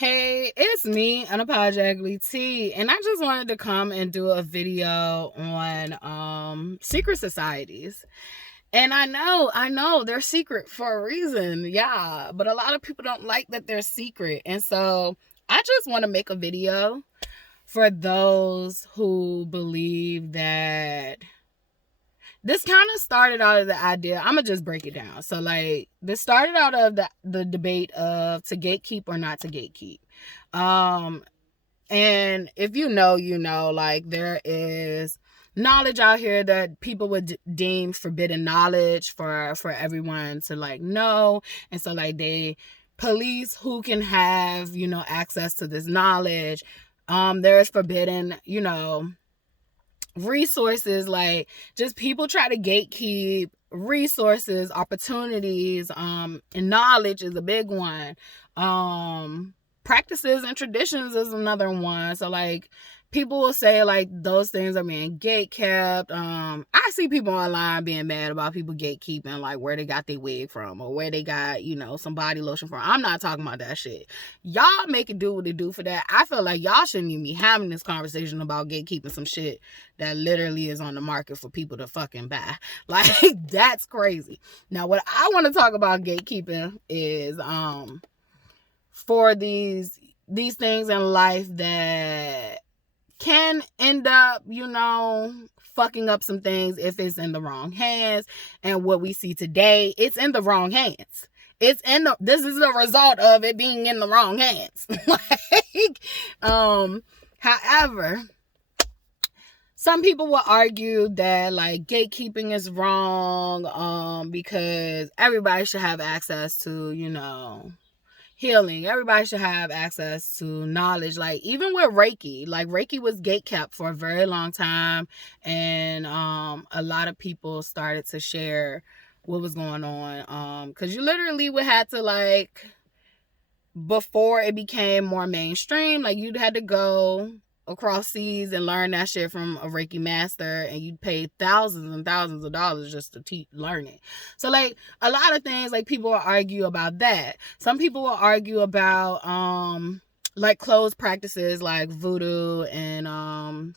Hey, it's me, Unapologetically T, and I just wanted to come and do a video on secret societies. And I know they're secret for a reason, yeah, but a lot of people don't like that they're secret. And so I just want to make a video for those who believe that this kind of started out of the idea. I'm gonna just break it down. So like this started out of the debate of to gatekeep or not to gatekeep. And if you know, like there is knowledge out here that people would deem forbidden knowledge for everyone to like know. And so like they police who can have, access to this knowledge. There's forbidden, resources, like just people try to gatekeep resources, opportunities, and knowledge is a big one. Practices and traditions is another one. So like people will say like those things are being gatekept. I see people online being mad about people gatekeeping, like where they got their wig from or where they got, some body lotion from. I'm not talking about that shit. Y'all make it do what it do for that. I feel like y'all shouldn't even be having this conversation about gatekeeping some shit that literally is on the market for people to fucking buy. Like that's crazy. Now what I want to talk about gatekeeping is for these things in life that can end up, fucking up some things if it's in the wrong hands. And what we see today, it's in the wrong hands. This is the result of it being in the wrong hands. However, some people will argue that like gatekeeping is wrong, because everybody should have access to, healing. Everybody should have access to knowledge. Like even with Reiki, like Reiki was gatekept for a very long time, and a lot of people started to share what was going on, because you literally would have to, like, before it became more mainstream, like you'd had to go across seas and learn that shit from a Reiki master, and you'd pay thousands and thousands of dollars just to learn it. So like a lot of things, like people will argue about that. Some people will argue about like closed practices like voodoo, and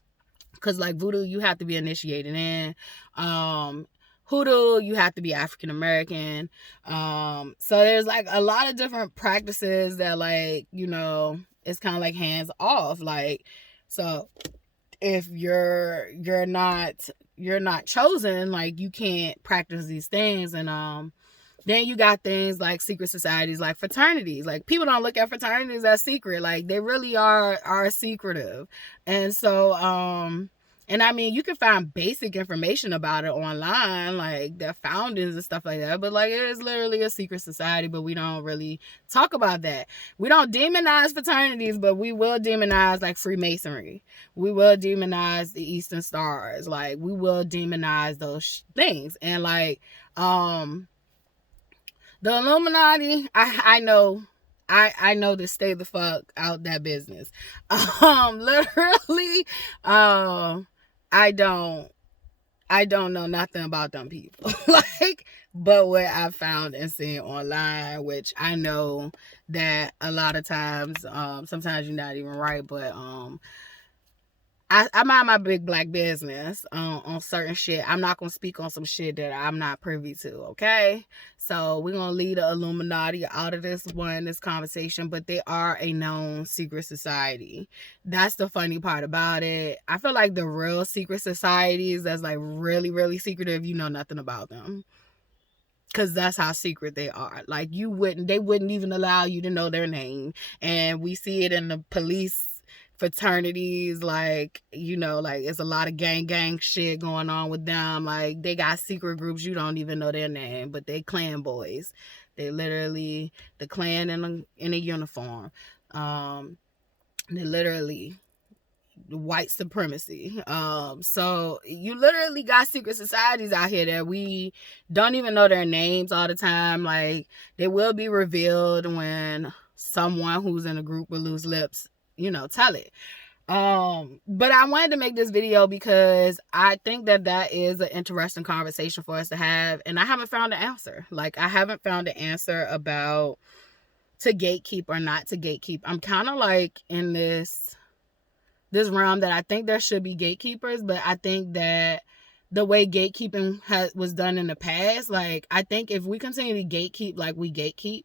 because like voodoo you have to be initiated in, hoodoo you have to be African American. So there's like a lot of different practices that, like, it's kind of like hands off. Like, so if you're not chosen, like you can't practice these things. And then you got things like secret societies, like fraternities. Like people don't look at fraternities as secret. Like they really are secretive. And so and I mean, you can find basic information about it online, like their foundings and stuff like that. But like, it is literally a secret society, but we don't really talk about that. We don't demonize fraternities, but we will demonize like Freemasonry. We will demonize the Eastern Stars. Like we will demonize those things. And like, the Illuminati, I know to stay the fuck out that business. Literally, I don't know nothing about them people. Like, but what I found and seen online, which I know that a lot of times, sometimes you're not even right, but I mind my big black business on certain shit. I'm not going to speak on some shit that I'm not privy to, okay? So we're going to leave the Illuminati out of this conversation, but they are a known secret society. That's the funny part about it. I feel like the real secret societies that's like really, really secretive, you know nothing about them. Because that's how secret they are. Like they wouldn't even allow you to know their name. And we see it in the police fraternities, like, like it's a lot of gang shit going on with them. Like they got secret groups, you don't even know their name, but they clan boys. They literally the clan in a uniform. They literally white supremacy. So you literally got secret societies out here that we don't even know their names all the time. Like they will be revealed when someone who's in a group with loose lips tell it. But I wanted to make this video because I think that is an interesting conversation for us to have, and I haven't found an answer. Like I haven't found an answer about to gatekeep or not to gatekeep. I'm kind of like in this realm that I think there should be gatekeepers, but I think that the way gatekeeping was done in the past, like, I think if we continue to gatekeep like we gatekeep,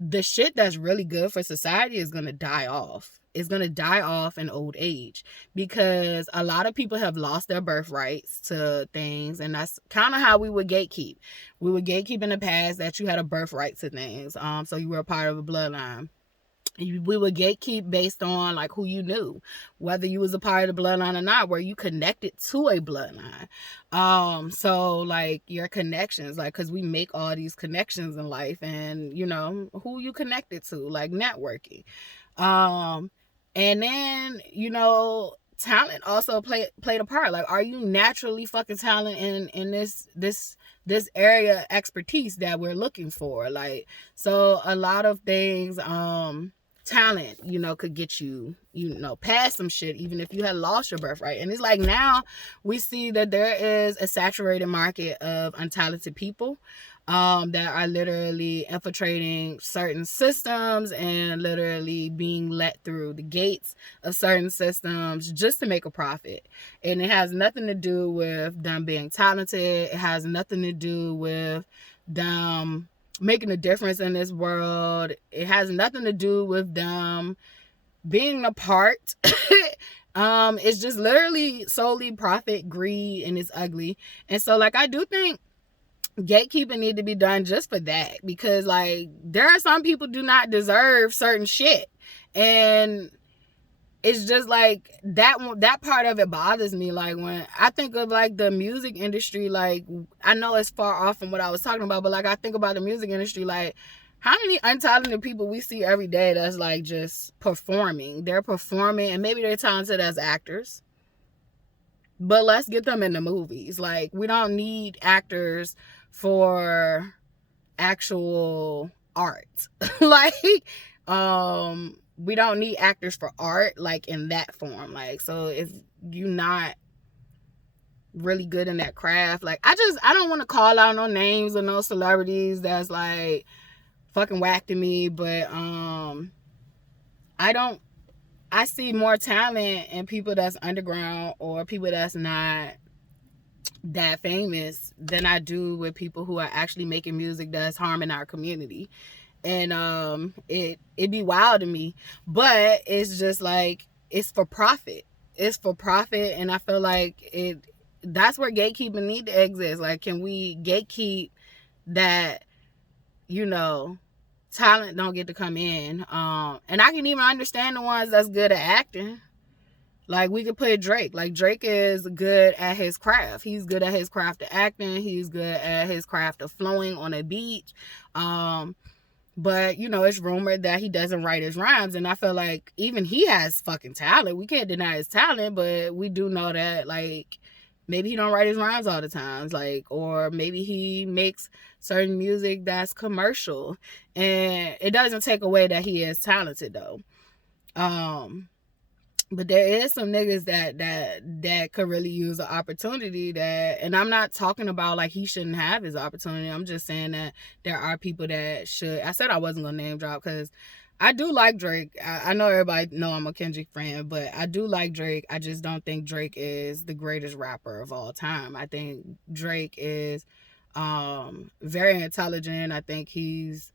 the shit that's really good for society is going to die off. It's going to die off in old age, because a lot of people have lost their birthrights to things, and that's kind of how we would gatekeep. We would gatekeep in the past that you had a birthright to things, so you were a part of a bloodline. We would gatekeep based on like who you knew, whether you was a part of the bloodline or not, where you connected to a bloodline. So like your connections, like, because we make all these connections in life, and you know who you connected to, like networking. And then, you know, talent also played a part. Like, are you naturally fucking talented in this area expertise that we're looking for? Like, so a lot of things, talent, you know, could get you, you know, past some shit, even if you had lost your birthright. And it's like now we see that there is a saturated market of untalented people that are literally infiltrating certain systems and literally being let through the gates of certain systems just to make a profit. And it has nothing to do with them being talented. It has nothing to do with them making a difference in this world. It has nothing to do with them being a part. It's just literally solely profit, greed, and it's ugly. And so like I do think gatekeeping need to be done just for that, because like there are some people do not deserve certain shit, and it's just like that part of it bothers me. Like when I think of like the music industry, like I know it's far off from what I was talking about, but like I think about the music industry, like how many untalented people we see every day that's like just performing. They're performing, and maybe they're talented as actors, but let's get them in the movies. Like we don't need actors for actual art. Like we don't need actors for art, like in that form. Like, so if you're not really good in that craft, like I don't want to call out no names or no celebrities that's like fucking whack to me, but I see more talent in people that's underground or people that's not that famous than I do with people who are actually making music that's harming our community. And it be wild to me, but it's just like it's for profit. It's for profit, and I feel like that's where gatekeeping need to exist. Like, can we gatekeep that, you know, talent don't get to come in? And I can even understand the ones that's good at acting. Like, we could put Drake. Like, Drake is good at his craft. He's good at his craft of acting. He's good at his craft of flowing on a beach. But, you know, it's rumored that he doesn't write his rhymes. And I feel like even he has fucking talent. We can't deny his talent, but we do know that, like, maybe he don't write his rhymes all the times. Like, or maybe he makes certain music that's commercial. And it doesn't take away that he is talented, though. But there is some niggas that could really use an opportunity that, and I'm not talking about like he shouldn't have his opportunity. I'm just saying that there are people that should. I said I wasn't gonna name drop because I do like Drake. I know everybody know I'm a Kendrick fan, but I do like Drake. I just don't think Drake is the greatest rapper of all time. I think Drake is very intelligent. I think he's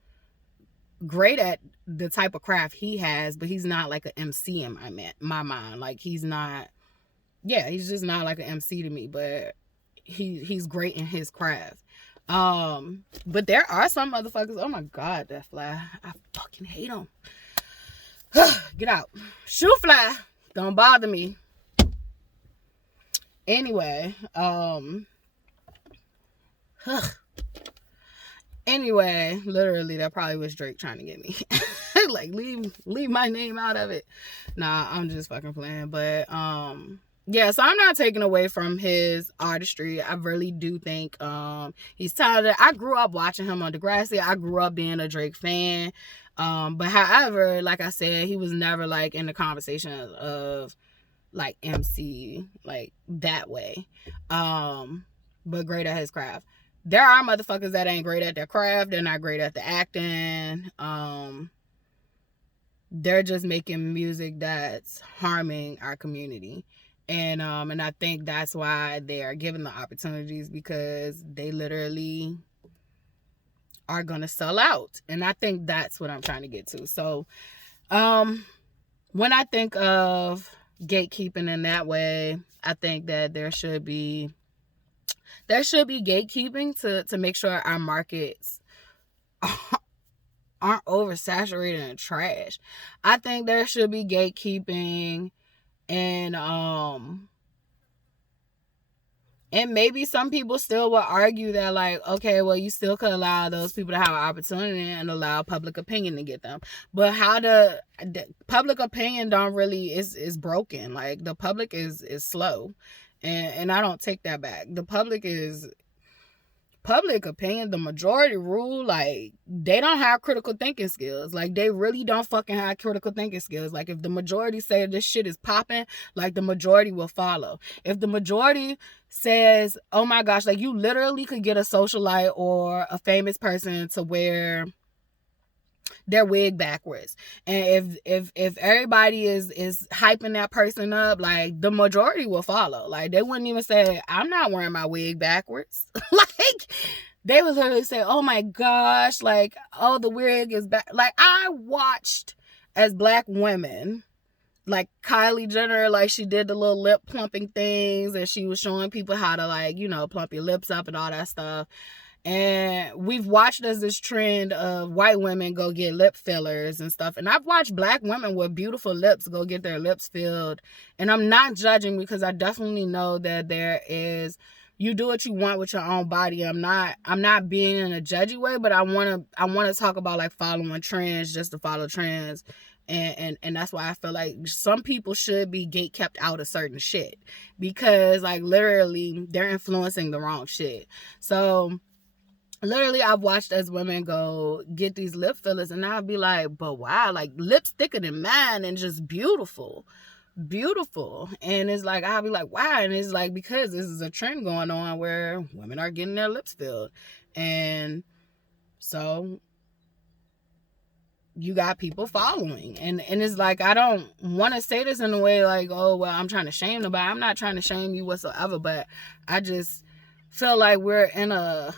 great at the type of craft he has, but he's not like an MC in my mind. Like he's just not like an MC to me, but he's great in his craft. But there are some motherfuckers, oh my god, that fly, I fucking hate them. Get out. Shoe fly, don't bother me. Anyway, Anyway, literally, that probably was Drake trying to get me. Like, leave my name out of it. Nah, I'm just fucking playing. But, yeah, so I'm not taking away from his artistry. I really do think he's talented. I grew up watching him on Degrassi. I grew up being a Drake fan. But however, like I said, he was never, like, in the conversation of, like, MC, like, that way. But great at his craft. There are motherfuckers that ain't great at their craft. They're not great at the acting. they're just making music that's harming our community. And I think that's why they are given the opportunities, because they literally are gonna sell out. And I think that's what I'm trying to get to. So when I think of gatekeeping in that way, I think that there should be gatekeeping to make sure our markets aren't oversaturated and trash. I think there should be gatekeeping, and maybe some people still will argue that, like, okay, well, you still could allow those people to have an opportunity and allow public opinion to get them. But the public opinion don't really is broken. Like, the public is slow, and I don't take that back. The public opinion, the majority rule. Like, they don't have critical thinking skills. Like, they really don't fucking have critical thinking skills. Like, if the majority say this shit is popping, like, the majority will follow. If the majority says, oh my gosh, like, you literally could get a socialite or a famous person to wear their wig backwards, and if everybody is hyping that person up, like, the majority will follow. Like, they wouldn't even say, I'm not wearing my wig backwards. Like, they would literally say, oh my gosh, like, oh, the wig is back. Like, I watched, as Black women, like Kylie Jenner, like, she did the little lip plumping things, and she was showing people how to, like, plump your lips up and all that stuff. And we've watched as this trend of white women go get lip fillers and stuff. And I've watched Black women with beautiful lips go get their lips filled. And I'm not judging, because I definitely know that there is, you do what you want with your own body. I'm not being in a judgy way, but I want to talk about, like, following trends just to follow trends. And that's why I feel like some people should be gate kept out of certain shit, because, like, literally they're influencing the wrong shit. So literally, I've watched as women go get these lip fillers, and I'll be like, but wow, like, lips thicker than mine and just beautiful. And it's like, I'll be like, wow. And it's like, because this is a trend going on where women are getting their lips filled. And so you got people following. And it's like, I don't want to say this in a way like, oh, well, I'm trying to shame nobody. I'm not trying to shame you whatsoever, but I just feel like we're in a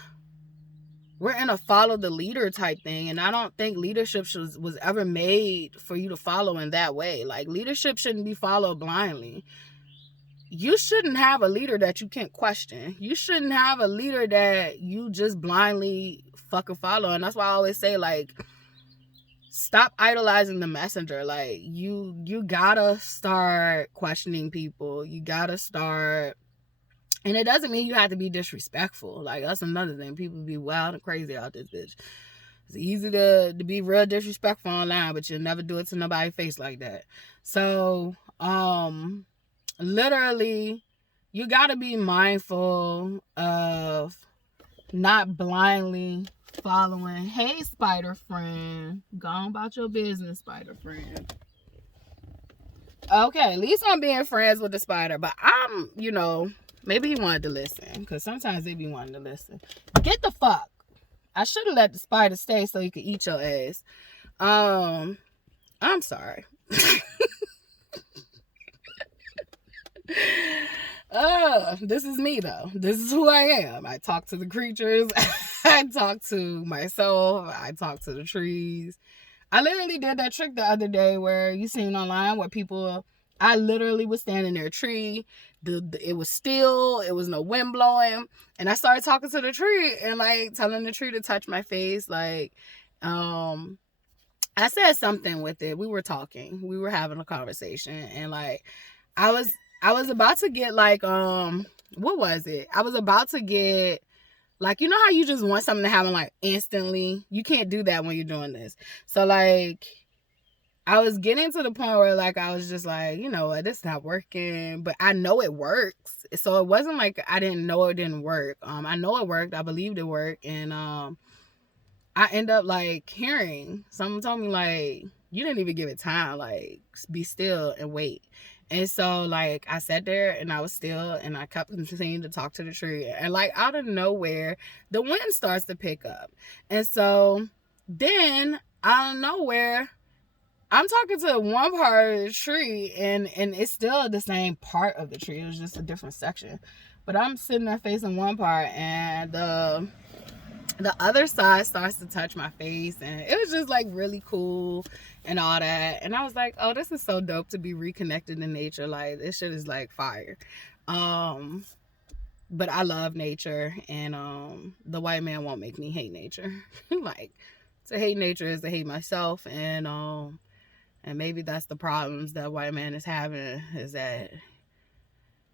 follow the leader type thing. And I don't think leadership was ever made for you to follow in that way. Like, leadership shouldn't be followed blindly. You shouldn't have a leader that you can't question. You shouldn't have a leader that you just blindly fucking follow. And that's why I always say, like, stop idolizing the messenger. Like, you gotta start questioning people. You gotta start. And it doesn't mean you have to be disrespectful. Like, that's another thing. People be wild and crazy out this bitch. It's easy to be real disrespectful online, but you'll never do it to nobody's face like that. So, literally, you gotta be mindful of not blindly following. Hey, spider friend. Go on about your business, spider friend. Okay, at least I'm being friends with the spider, but I'm, maybe he wanted to listen, because sometimes they be wanting to listen. Get the fuck. I should have let the spider stay so he could eat your ass. I'm sorry. This is me, though. This is who I am. I talk to the creatures. I talk to myself. I talk to the trees. I literally did that trick the other day where you seen online where people... I literally was standing near a tree. It was still. It was no wind blowing. And I started talking to the tree and, like, telling the tree to touch my face. Like, I said something with it. We were talking. We were having a conversation. And, like, I was about to get, like, what was it? I was about to get, like, you know how you just want something to happen, like, instantly? You can't do that when you're doing this. So, like, I was getting to the point where, like, I was just like, you know what, this is not working, but I know it works. So it wasn't like I didn't know it didn't work. I know it worked. I believed it worked. And I end up, like, hearing someone told me, like, you didn't even give it time. Like, be still and wait. And so, like, I sat there and I was still and I kept continuing to talk to the tree. And, like, out of nowhere, the wind starts to pick up. And so then, out of nowhere, I'm talking to one part of the tree, and it's still the same part of the tree. It was just a different section. But I'm sitting there facing one part, and the other side starts to touch my face, and it was just like really cool and all that. And I was like, oh, this is so dope to be reconnected in nature. Like, this shit is like fire. But I love nature, and the white man won't make me hate nature. Like, to hate nature is to hate myself, and maybe that's the problems that white man is having, is that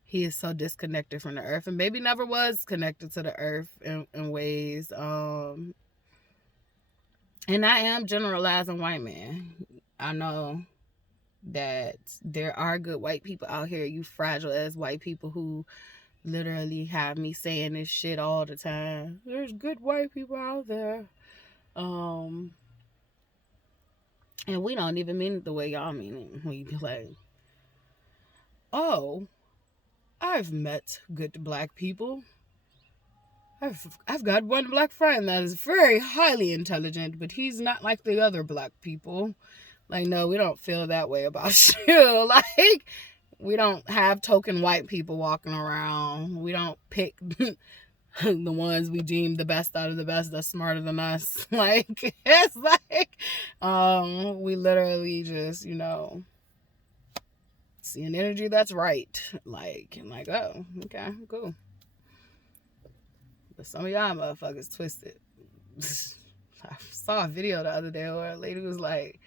he is so disconnected from the earth, and maybe never was connected to the earth in ways. And I am generalizing white man. I know that there are good white people out here, you fragile as white people who literally have me saying this shit all the time. There's good white people out there. And we don't even mean it the way y'all mean it. When you be like, oh, I've met good black people. I've got one black friend that is very highly intelligent, but he's not like the other black people. Like, no, we don't feel that way about you. Like, we don't have token white people walking around. We don't pick the ones we deem the best out of the best that's smarter than us. Like, it's like, we literally just, see an energy that's right. Like, oh, okay, cool. But some of y'all motherfuckers twisted. I saw a video the other day where a lady was like,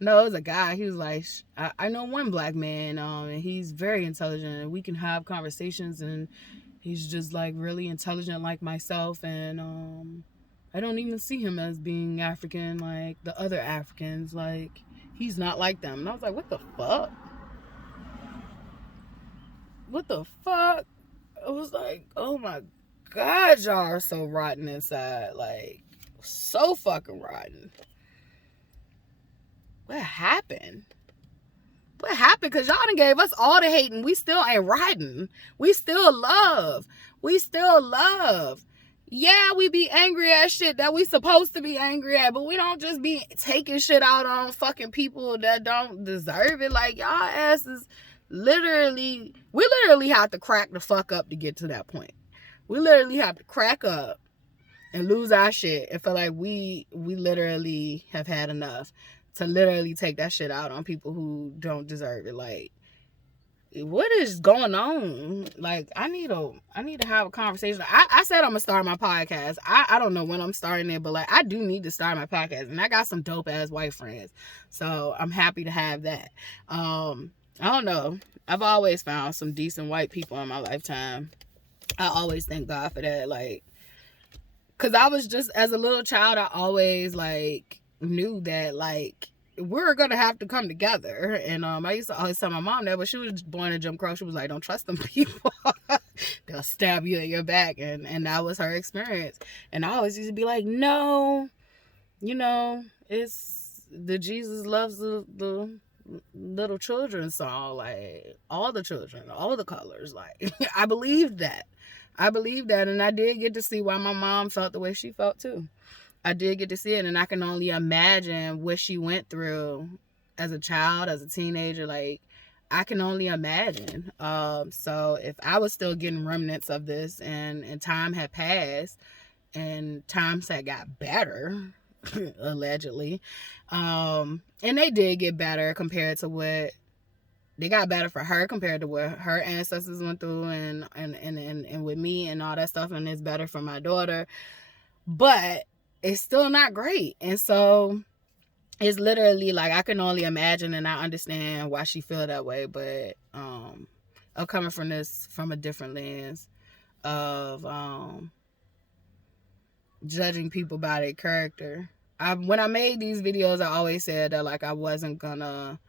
no, it was a guy. He was like, I know one black man, and he's very intelligent, and we can have conversations, and he's just like really intelligent like myself, and I don't even see him as being African like the other Africans. Like, he's not like them. And I was like, what the fuck? What the fuck? I was like, oh my God, y'all are so rotten inside. Like, so fucking rotten. What happened? What happened? Because y'all done gave us all the hate, and we still ain't riding. We still love. We still love. Yeah, we be angry at shit that we supposed to be angry at, but we don't just be taking shit out on fucking people that don't deserve it. Like, y'all asses we literally have to crack the fuck up to get to that point. We literally have to crack up and lose our shit and feel like we literally have had enough to literally take that shit out on people who don't deserve it. Like, what is going on? Like, I need to have a conversation. I said I'm gonna start my podcast. I don't know when I'm starting it, but like, I do need to start my podcast, and I got some dope ass white friends, so I'm happy to have that. I don't know. I've always found some decent white people in my lifetime. I always thank God for that. Like, cause I was just, as a little child, I always like knew that like we're gonna have to come together. And I used to always tell my mom that, but she was born in Jim Crow. She was like, don't trust them people. They'll stab you in your back. And that was her experience. And I always used to be like, no, it's the Jesus loves the little children song. Like, all the children, all the colors. Like, I believed that. And I did get to see why my mom felt the way she felt too. I did get to see it, and I can only imagine what she went through as a child, as a teenager. Like, I can only imagine. So if I was still getting remnants of this, and time had passed, and times had got better, allegedly, and they did get better compared to what they got better for her compared to what her ancestors went through, and with me and all that stuff, and it's better for my daughter, but it's still not great. And so it's literally like, I can only imagine, and I understand why she feel that way, but I'm coming from this from a different lens of judging people by their character. When I made these videos, I always said that like I wasn't gonna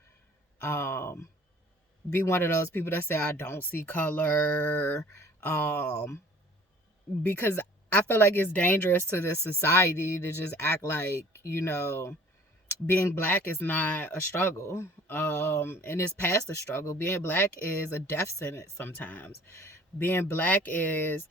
be one of those people that say I don't see color, because I feel like it's dangerous to this society to just act like, being black is not a struggle, and it's past a struggle. Being black is a death sentence sometimes. Being black is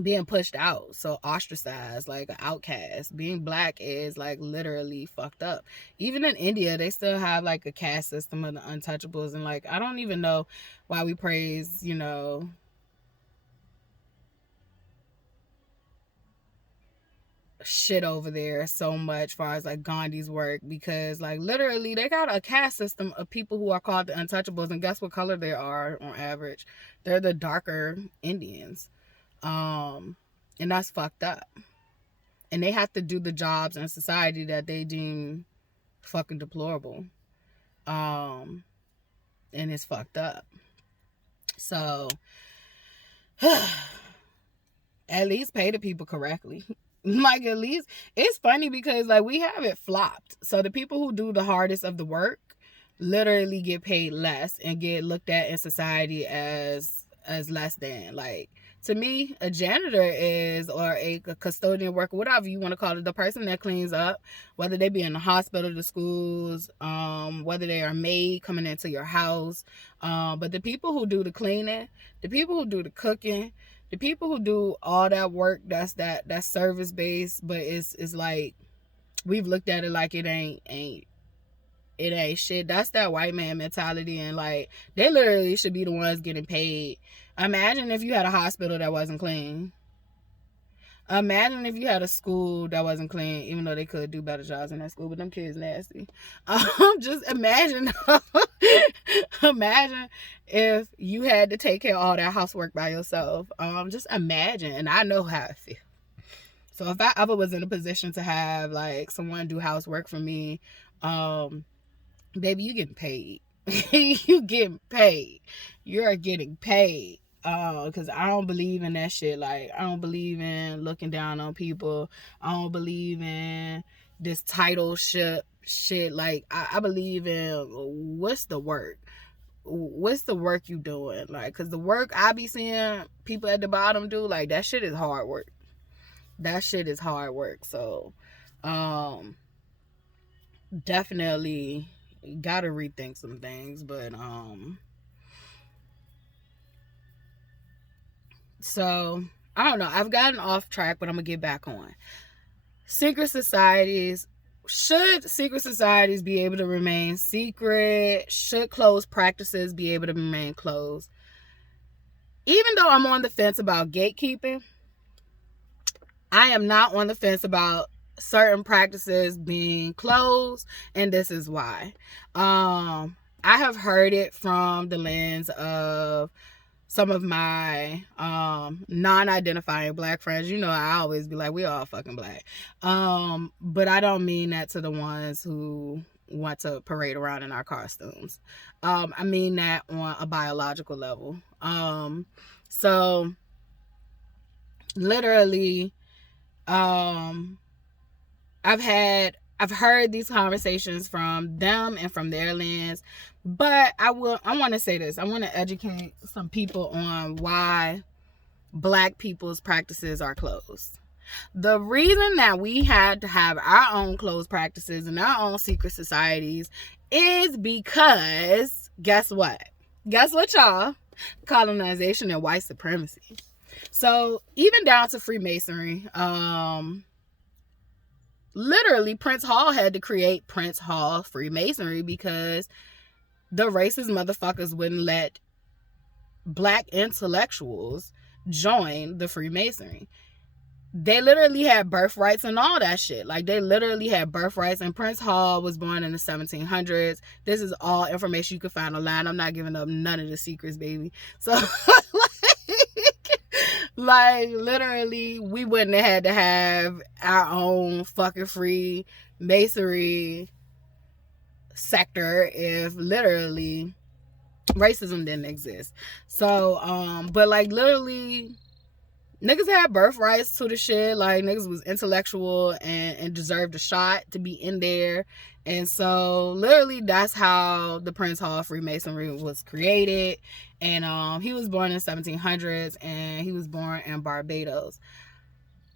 being pushed out, so ostracized, like an outcast. Being black is like literally fucked up. Even in India, they still have like a caste system of the untouchables, and like I don't even know why we praise, you know, shit over there so much, as far as like Gandhi's work, because like literally they got a caste system of people who are called the untouchables, and guess what color they are on average? They're the darker Indians. And that's fucked up. And they have to do the jobs in society that they deem fucking deplorable. And it's fucked up. So at least pay the people correctly. Like, at least it's funny because like we have it flopped. So the people who do the hardest of the work literally get paid less and get looked at in society as less than. Like, to me, a janitor is, or a custodian worker, whatever you want to call it, the person that cleans up, whether they be in the hospital, the schools, whether they are maid coming into your house. But the people who do the cleaning, the people who do the cooking, the people who do all that work, that's service based, but it's like we've looked at it like it ain't shit. That's that white man mentality, and like they literally should be the ones getting paid. Imagine if you had a hospital that wasn't clean. Imagine if you had a school that wasn't clean, even though they could do better jobs in that school, but them kids nasty. Just imagine, imagine if you had to take care of all that housework by yourself. Just imagine, and I know how it feels. So if I ever was in a position to have like someone do housework for me, baby, you getting paid. You getting paid. You're getting paid. Because I don't believe in that shit. Like, I don't believe in looking down on people. I don't believe in this title shit. Like, I believe in what's the work? What's the work you doing? Like, because the work I be seeing people at the bottom do, like, that shit is hard work. That shit is hard work. So, definitely gotta rethink some things. But, so, I don't know. I've gotten off track, but I'm going to get back on. Secret societies. Should secret societies be able to remain secret? Should closed practices be able to remain closed? Even though I'm on the fence about gatekeeping, I am not on the fence about certain practices being closed, and this is why. I have heard it from the lens of some of my non-identifying black friends. You know, I always be like, we all fucking black. But I don't mean that to the ones who want to parade around in our costumes. I mean that on a biological level. So literally, I've heard these conversations from them and from their lens, but I want to say this. I want to educate some people on why black people's practices are closed. The reason that we had to have our own closed practices and our own secret societies is because, guess what? Guess what, y'all? Colonization and white supremacy. So even down to Freemasonry, literally Prince Hall had to create Prince Hall Freemasonry because the racist motherfuckers wouldn't let black intellectuals join the Freemasonry. They literally had birthrights and all that shit. Like, they literally had birthrights, and Prince Hall was born in the 1700s. This is all information you can find online. I'm not giving up none of the secrets, baby. So like literally, we wouldn't have had to have our own fucking free masonry sector if literally racism didn't exist. So, but like literally, niggas had birthrights to the shit. Like, niggas was intellectual and deserved a shot to be in there. And so literally that's how the Prince Hall Freemasonry was created. And he was born in the 1700s, and he was born in Barbados.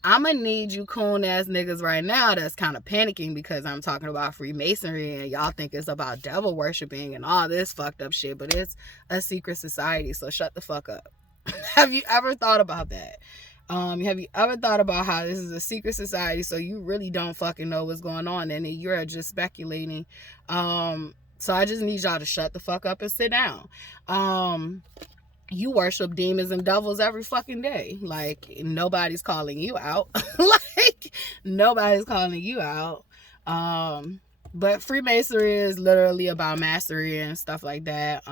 I'm gonna need you coon ass niggas right now that's kind of panicking because I'm talking about Freemasonry and y'all think it's about devil worshiping and all this fucked up shit, but it's a secret society, so shut the fuck up. Have you ever thought about that? Have you ever thought about how this is a secret society, so you really don't fucking know what's going on and you're just speculating? So I just need y'all to shut the fuck up and sit down. You worship demons and devils every fucking day. Like, nobody's calling you out. Like, nobody's calling you out. But Freemasonry is literally about mastery and stuff like that.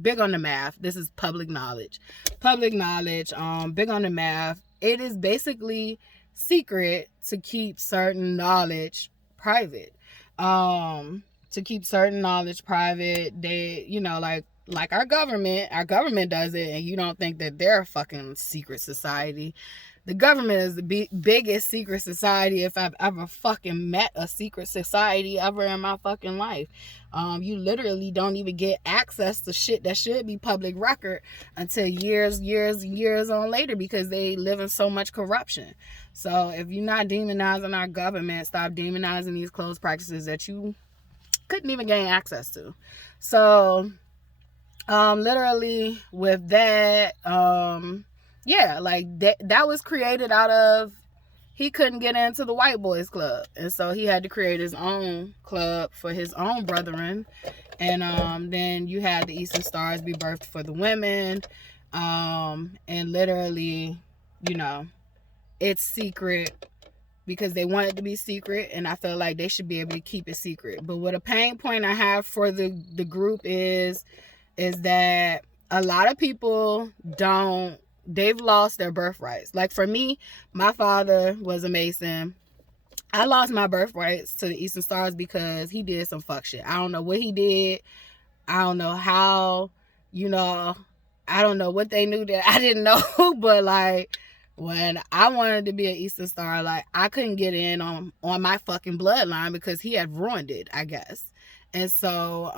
Big on the math. This is public knowledge. Big on the math. It is basically secret to keep certain knowledge private. They, like our government does it, and you don't think that they're a fucking secret society. The government is the biggest secret society if I've ever fucking met a secret society ever in my fucking life. You literally don't even get access to shit that should be public record until years on later, because they live in so much corruption. So if you're not demonizing our government, stop demonizing these closed practices that you couldn't even gain access to. So literally with that, yeah, like that was created out of, he couldn't get into the white boys club, and so he had to create his own club for his own brethren. And then you had the Eastern Stars be birthed for the women, and literally, you know, it's secret because they want it to be secret, and I feel like they should be able to keep it secret. But what a pain point I have for the group is that a lot of people they've lost their birthrights. Like for me, my father was a Mason. I lost my birthrights to the Eastern Stars because he did some fuck shit. I don't know what he did. I don't know how, I don't know what they knew that I didn't know. But like, when I wanted to be an Eastern Star, like, I couldn't get in on my fucking bloodline because he had ruined it, I guess. And so,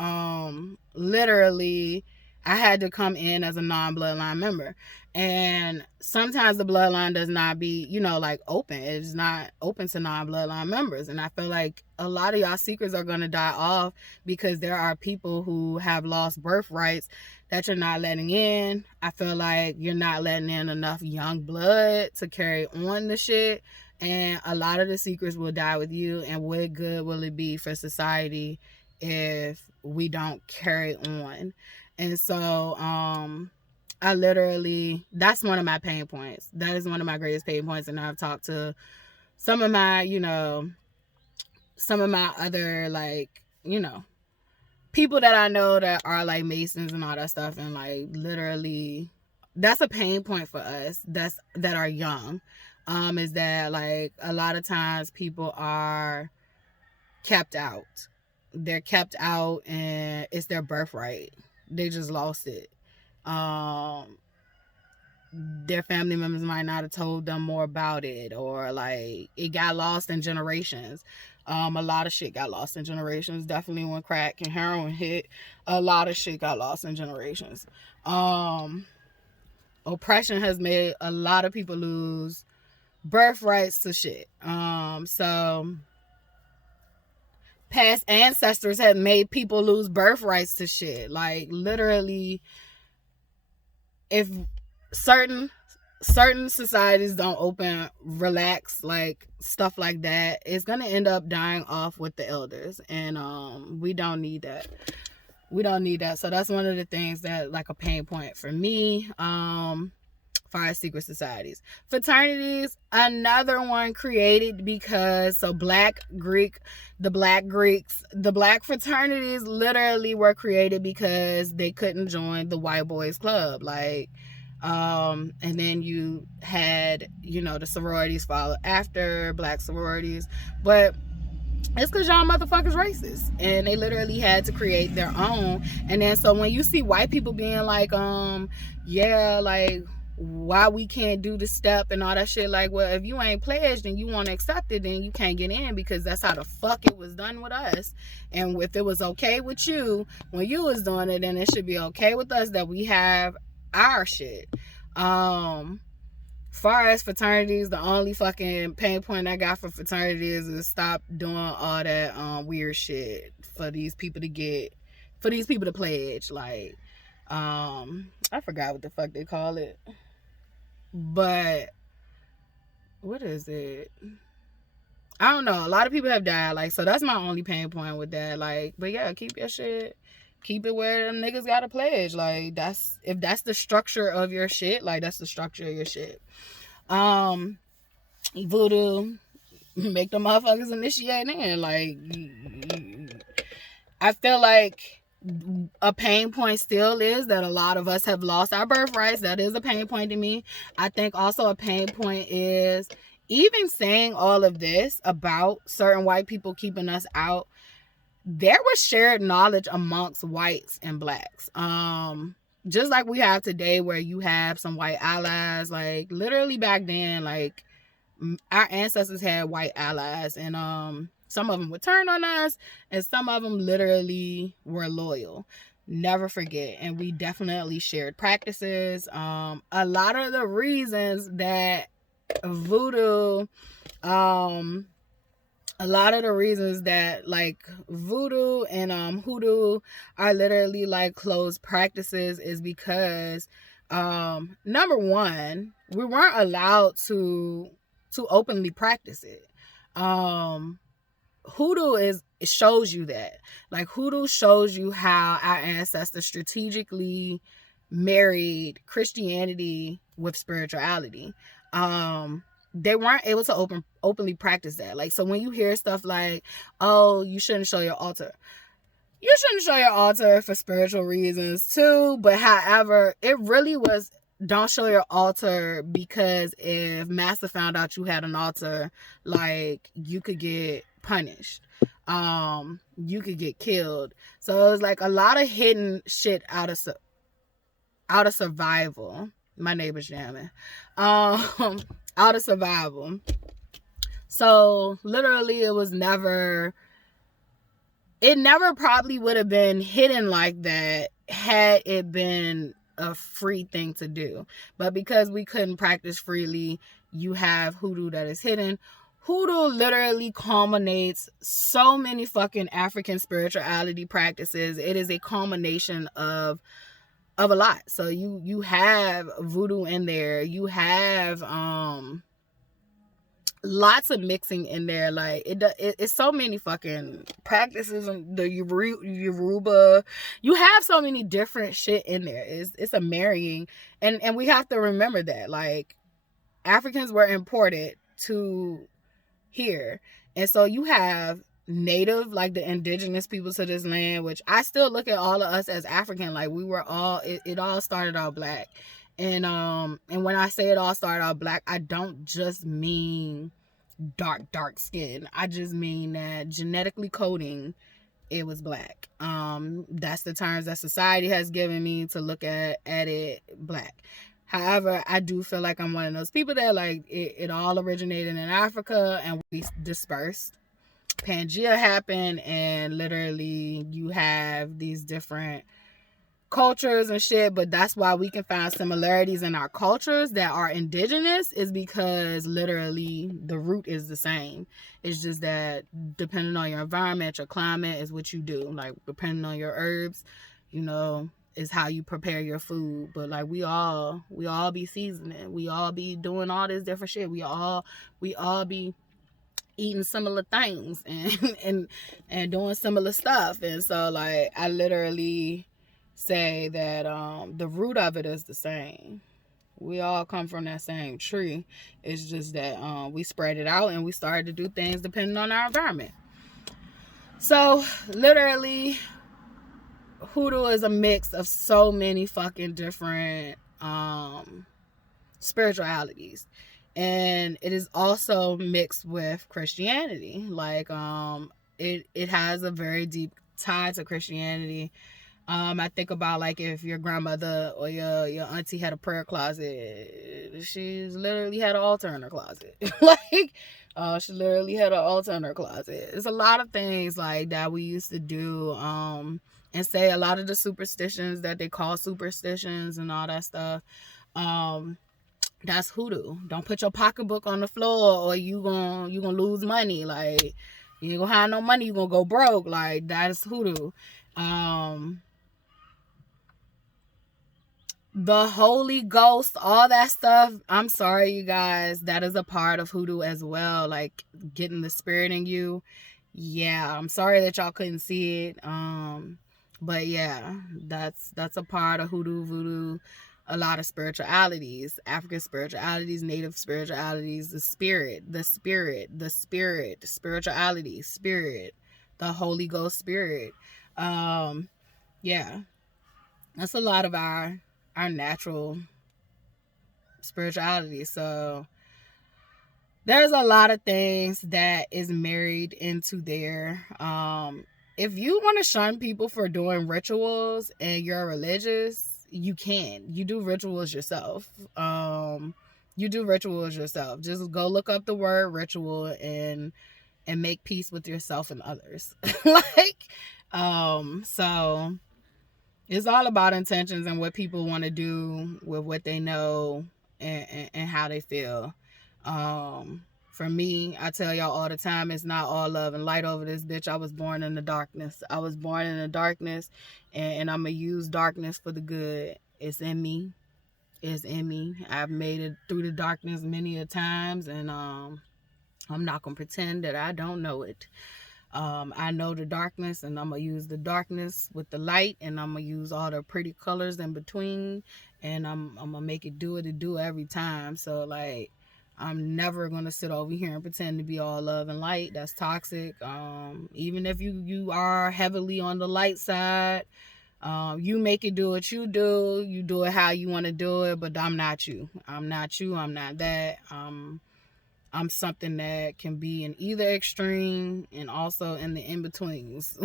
literally, I had to come in as a non-bloodline member. And sometimes the bloodline does not be, like, open. It's not open to non-bloodline members. And I feel like a lot of y'all secrets are going to die off because there are people who have lost birthrights that you're not letting in. I feel like you're not letting in enough young blood to carry on the shit. And a lot of the secrets will die with you. And what good will it be for society if we don't carry on? And so, that's one of my pain points. That is one of my greatest pain points. And I've talked to some of my other, like, people that I know that are like Masons and all that stuff. And like, literally, that's a pain point for us that are young. Is that like a lot of times people are kept out. They're kept out and it's their birthright. They just lost it. Their family members might not have told them more about it, or like it got lost in generations. A lot of shit got lost in generations. Definitely when crack and heroin hit, a lot of shit got lost in generations. Oppression has made a lot of people lose birthrights to shit. So past ancestors have made people lose birthrights to shit. Like, literally, if certain societies don't open, relax, like stuff like that, it's gonna end up dying off with the elders. And we don't need that. So that's one of the things that, like, a pain point for me. Far as secret societies. Fraternities, another one created because, the black fraternities literally were created because they couldn't join the white boys club. Like, and then you had, the sororities follow after, black sororities. But it's because y'all motherfuckers racist, and they literally had to create their own. And then so when you see white people being like, yeah, like, why we can't do the step and all that shit, like, well, if you ain't pledged and you want to accept it, then you can't get in, because that's how the fuck it was done with us. And if it was okay with you when you was doing it, then it should be okay with us that we have our shit. Far as fraternities, the only fucking pain point I got for fraternities is stop doing all that weird shit for these people to pledge. Like, I forgot what the fuck they call it. But what is it? I don't know. A lot of people have died. Like, so that's my only pain point with that. Like, but yeah, keep your shit. Keep it where them niggas got a pledge. Like, that's, if that's the structure of your shit, like, that's the structure of your shit. Voodoo, make the motherfuckers initiate in. Like, I feel like a pain point still is that a lot of us have lost our birthrights. That is a pain point to me. I think also a pain point is even saying all of this about certain white people keeping us out. There was shared knowledge amongst whites and blacks. Just like we have today, where you have some white allies. Like, literally back then, like, our ancestors had white allies, and some of them would turn on us, and some of them literally were loyal. Never forget. And we definitely shared practices. A lot of the reasons that voodoo, a lot of the reasons that like voodoo and hoodoo are literally like closed practices is because number one, we weren't allowed to openly practice it. Hoodoo it shows you that. Like, hoodoo shows you how our ancestors strategically married Christianity with spirituality. They weren't able to openly practice that. Like, so when you hear stuff like, oh, you shouldn't show your altar. You shouldn't show your altar for spiritual reasons too. But however, it really was, don't show your altar because if Master found out you had an altar, like, you could get punished. You could get killed. So it was like a lot of hidden shit out of survival. My neighbor's jamming. Out of survival. So literally it never probably would have been hidden like that had it been a free thing to do. But because we couldn't practice freely, you have hoodoo that is hidden. Hoodoo literally culminates so many fucking African spirituality practices. It is a culmination of a lot. So you have voodoo in there. You have lots of mixing in there. Like, it's so many fucking practices. The Yoruba, you have so many different shit in there. It's a marrying, and we have to remember that, like, Africans were imported to here, and so you have native, like the indigenous people to this land, which I still look at all of us as African. Like, we were all, it all started out black. And when I say it all started out black, I don't just mean dark skin. I just mean that genetically coding, it was black. That's the terms that society has given me to look at it, black. However, I do feel like I'm one of those people that, like, it all originated in Africa and we dispersed. Pangea happened, and literally you have these different cultures and shit. But that's why we can find similarities in our cultures that are indigenous, is because literally the root is the same. It's just that depending on your environment, your climate, is what you do. Like, depending on your herbs, you know, is how you prepare your food. But like, we all be seasoning, we all be doing all this different shit, we all be eating similar things and doing similar stuff. And so, like, I literally say that the root of it is the same. We all come from that same tree. It's just that we spread it out and we started to do things depending on our environment. So literally, hoodoo is a mix of so many fucking different spiritualities. And it is also mixed with Christianity. Like, it has a very deep tie to Christianity. I think about, like, if your grandmother or your auntie had a prayer closet, she's literally had an altar in her closet. Like, she literally had an altar in her closet. It's a lot of things like that we used to do, and say a lot of the superstitions that they call superstitions and all that stuff. That's hoodoo. Don't put your pocketbook on the floor or you gonna lose money. Like, you ain't gonna have no money, you gonna go broke. Like, that is hoodoo. the Holy Ghost, all that stuff. I'm sorry, you guys. That is a part of hoodoo as well. Like getting the spirit in you. Yeah, I'm sorry that y'all couldn't see it. But yeah, that's a part of hoodoo, voodoo, a lot of spiritualities, African spiritualities, native spiritualities, the spirituality, spirit, the Holy Ghost spirit. Yeah, that's a lot of our natural spirituality. So there's a lot of things that is married into there. If you want to shun people for doing rituals and you're religious, you can. You do rituals yourself. Just go look up the word ritual and make peace with yourself and others. So it's all about intentions and what people want to do with what they know and how they feel. For me, I tell y'all all the time, it's not all love and light over this bitch. I was born in the darkness. And I'm going to use darkness for the good. It's in me. I've made it through the darkness many a times, and I'm not going to pretend that I don't know it. I know the darkness, and I'm going to use the darkness with the light, and I'm going to use all the pretty colors in between, and I'm going to make it do what it do every time. So, like, I'm never going to sit over here and pretend to be all love and light. That's toxic. Even if you are heavily on the light side, you make it do what you do. You do it how you want to do it, but I'm not you. I'm not that. I'm something that can be in either extreme and also in the in-betweens.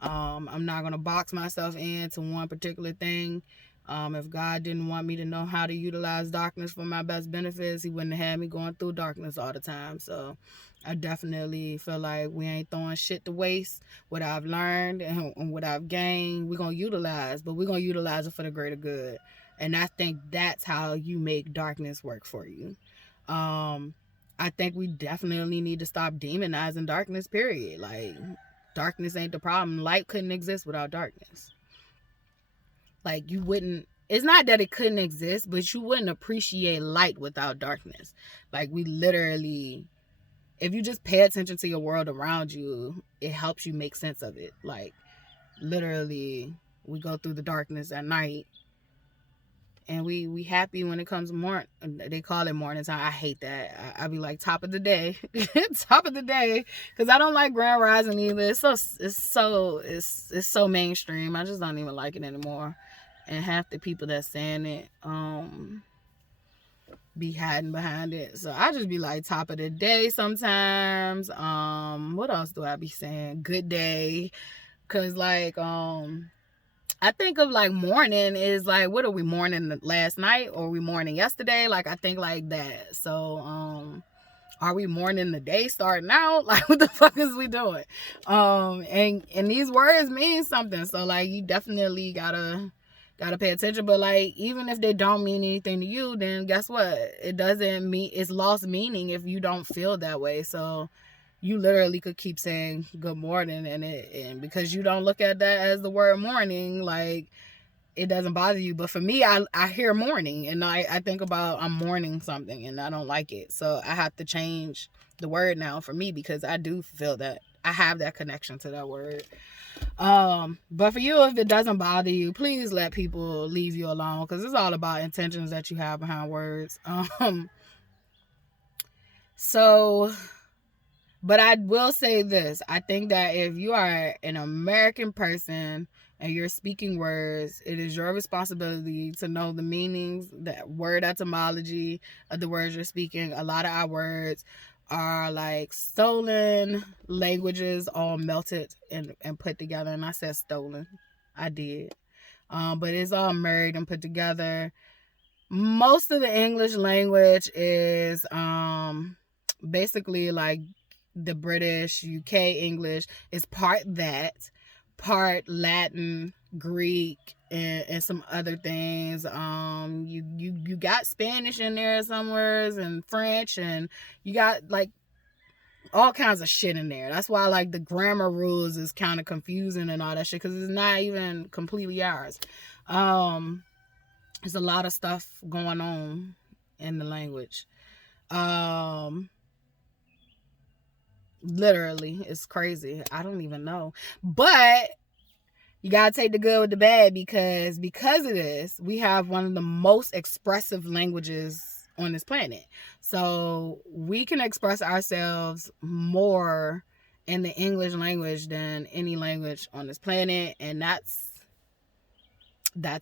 I'm not going to box myself into one particular thing. If God didn't want me to know how to utilize darkness for my best benefits, he wouldn't have had me going through darkness all the time. So I definitely feel like we ain't throwing shit to waste. What I've learned and what I've gained, we're going to utilize, but we're going to utilize it for the greater good. And I think that's how you make darkness work for you. I think we definitely need to stop demonizing darkness, period. Like, darkness ain't the problem. Light couldn't exist without darkness. Like, you wouldn't, it's not that it couldn't exist, but you wouldn't appreciate light without darkness. Like, we literally, if you just pay attention to your world around you, it helps you make sense of it. Like, literally, we go through the darkness at night, and we happy when it comes morning. They call it morning time. I hate that. I be like, top of the day. Top of the day. Because I don't like grand rising either. It's so mainstream. I just don't even like it anymore. And half the people that's saying it be hiding behind it. So I just be like, top of the day sometimes. What else do I be saying? Good day. Because like I think of like morning is like, what are we mourning last night or we mourning yesterday? Like, I think like that. So are we mourning the day starting out? Like, what the fuck is we doing? And these words mean something. So like, you definitely gotta pay attention. But like, even if they don't mean anything to you, then guess what? It doesn't mean, it's lost meaning if you don't feel that way. So you literally could keep saying good morning, and because you don't look at that as the word morning, like, it doesn't bother you. But for me, I hear morning, and I think about I'm mourning something, and I don't like it. So I have to change the word now for me, because I do feel that I have that connection to that word. But for you, if it doesn't bother you, please let people leave you alone, because it's all about intentions that you have behind words. But I will say this. I think that if you are an American person and you're speaking words, it is your responsibility to know the meanings, the word etymology of the words you're speaking. A lot of our words are like stolen languages all melted and put together. And I said stolen. I did. But it's all married and put together. Most of the English language is basically like the British, UK English. Is part that, part Latin, Greek, and some other things. You got Spanish in there somewhere, and French, and you got like all kinds of shit in there. That's why like the grammar rules is kind of confusing and all that shit, because it's not even completely ours. There's a lot of stuff going on in the language. Literally, it's crazy. I don't even know. But you gotta take the good with the bad, because of this, we have one of the most expressive languages on this planet. So we can express ourselves more in the English language than any language on this planet, and that's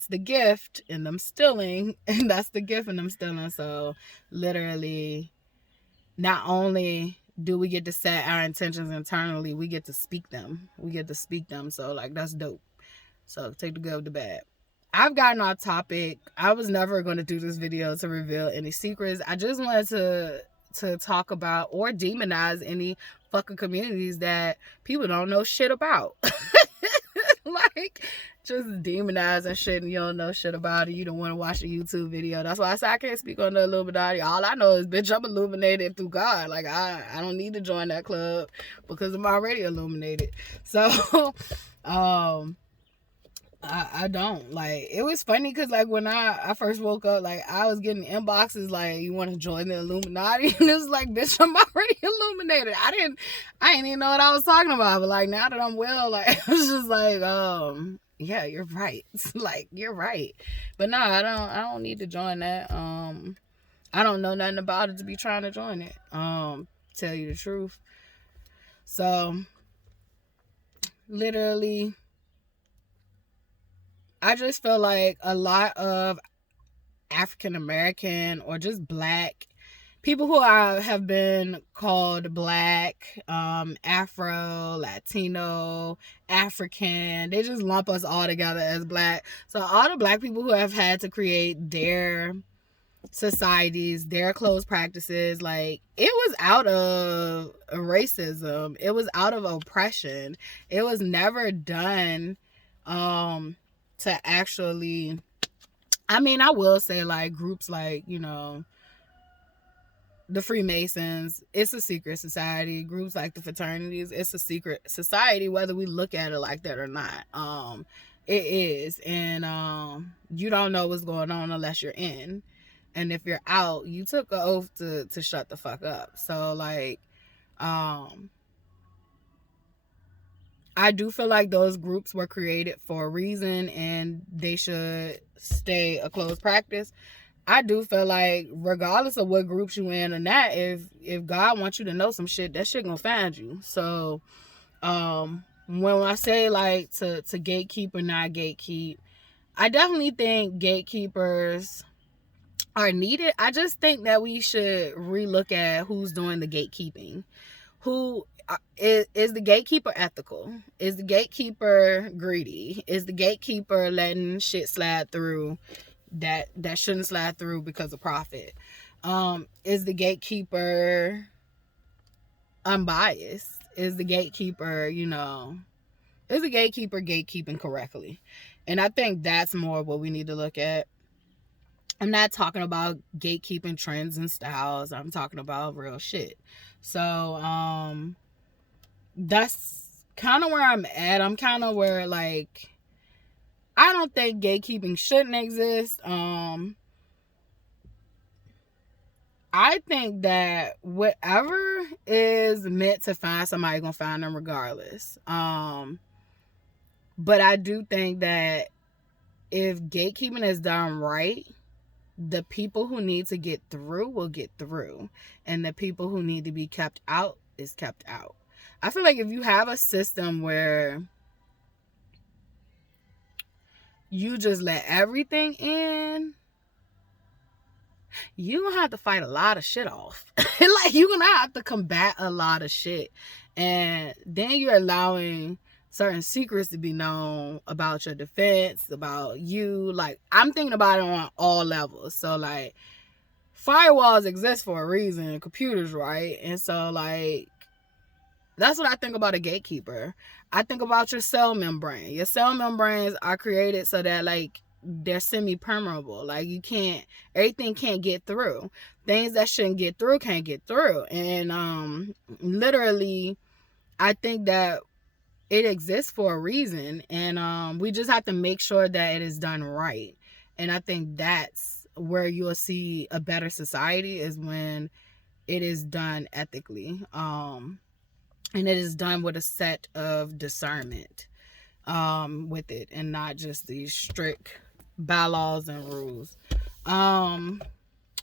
the gift in them stealing. And that's the gift in them stealing. So literally, not only do we get to set our intentions internally, we get to speak them. So like, that's dope. So take the good with the bad. I've gotten off topic. I was never going to do this video to reveal any secrets. I just wanted to talk about or demonize any fucking communities that people don't know shit about. Like, just demonizing shit and you don't know shit about it. You don't want to watch a YouTube video. That's why I say I can't speak on the Illuminati. All I know is, bitch, I'm illuminated through God. Like, I don't need to join that club because I'm already illuminated. So, I don't. Like, it was funny because, like, when I first woke up, like, I was getting inboxes like, you want to join the Illuminati? And it was like, bitch, I'm already illuminated. I didn't even know what I was talking about. But, like, now that I'm well, like, I was just like, yeah, you're right. Like, you're right. But no, I don't need to join that. I don't know nothing about it to be trying to join it. Tell you the truth. So, literally, I just feel like a lot of African American or just black people who have been called black, Afro, Latino, African, they just lump us all together as black. So all the black people who have had to create their societies, their closed practices, like, it was out of racism. It was out of oppression. It was never done to actually, I mean, I will say, like, groups like, you know, the Freemasons, it's a secret society. Groups like the fraternities, it's a secret society, whether we look at it like that or not. It is. And you don't know what's going on unless you're in. And if you're out, you took an oath to shut the fuck up. So, like, I do feel like those groups were created for a reason and they should stay a closed practice. I do feel like regardless of what groups you in or not, if God wants you to know some shit, that shit gonna find you. So when I say, like, to gatekeep or not gatekeep, I definitely think gatekeepers are needed. I just think that we should relook at who's doing the gatekeeping. Who is the gatekeeper ethical? Is the gatekeeper greedy? Is the gatekeeper letting shit slide through that shouldn't slide through because of profit? Is the gatekeeper unbiased? Is the gatekeeper, is the gatekeeper gatekeeping correctly? And I think that's more what we need to look at. I'm not talking about gatekeeping trends and styles. I'm talking about real shit. So, that's kind of where I'm at. I'm kind of where, like, I don't think gatekeeping shouldn't exist. I think that whatever is meant to find somebody, gonna find them regardless. But I do think that if gatekeeping is done right, the people who need to get through will get through, and the people who need to be kept out is kept out. I feel like if you have a system where you just let everything in, you're gonna have to fight a lot of shit off. Like, you're gonna have to combat a lot of shit, and then you're allowing certain secrets to be known about your defense, about you. Like, I'm thinking about it on all levels. So, like, firewalls exist for a reason, computers, right? And so, like, that's what I think about a gatekeeper. I think about your cell membrane. Your cell membranes are created so that, like, they're semi-permeable. Like, everything can't get through. Things that shouldn't get through can't get through. And literally, I think that it exists for a reason, and we just have to make sure that it is done right. And I think that's where you'll see a better society, is when it is done ethically. And it is done with a set of discernment with it, and not just these strict bylaws and rules.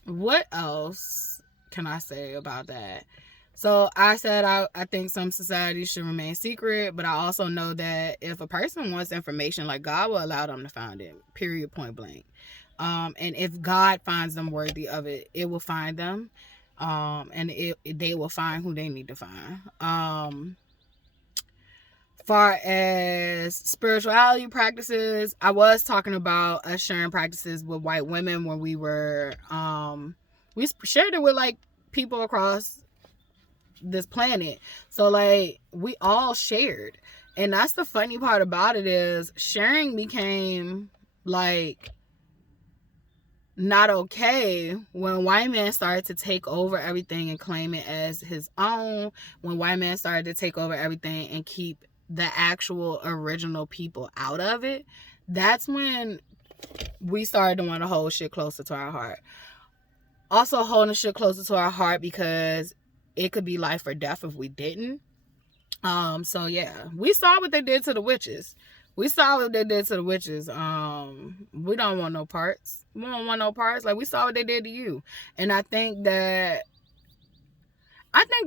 What else can I say about that? So I said I think some societies should remain secret, but I also know that if a person wants information, like, God will allow them to find it, period, point blank. And if God finds them worthy of it, it will find them. And they will find who they need to find. Far as spirituality practices, I was talking about us sharing practices with white women when we were we shared it with like people across this planet. So like we all shared. And that's the funny part about it, is sharing became like not okay when white men started to take over everything and claim it as his own. When white men started to take over everything and keep the actual original people out of it, that's when we started to want to hold shit closer to our heart. Also holding shit closer to our heart because it could be life or death if we didn't. So yeah, we saw what they did to the witches. We don't want no parts. We don't want no parts. Like, we saw what they did to you. And I think that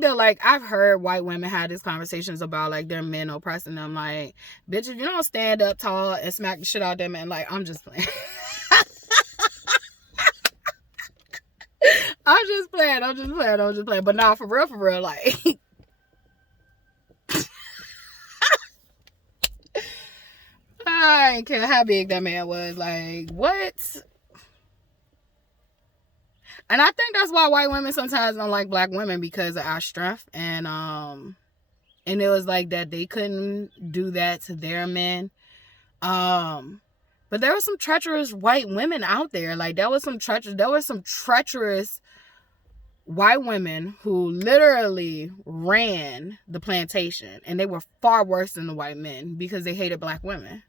like, I've heard white women have these conversations about like their men oppressing them. Like, bitch, if you don't stand up tall and smack the shit out of them, and like, I'm just playing. I'm just playing. But nah, for real, like, I didn't care how big that man was. Like, what? And I think that's why white women sometimes don't like black women, because of our strength. And it was like that they couldn't do that to their men. But there were some treacherous white women out there. Like, there was some treacherous white women who literally ran the plantation, and they were far worse than the white men, because they hated black women.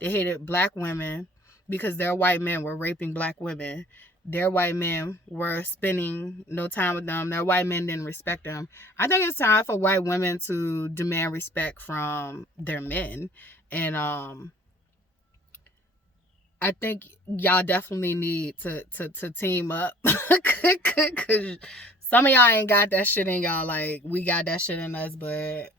They hated black women because their white men were raping black women. Their white men were spending no time with them. Their white men didn't respect them. I think it's time for white women to demand respect from their men. And I think y'all definitely need to team up. Because some of y'all ain't got that shit in y'all. Like, we got that shit in us. But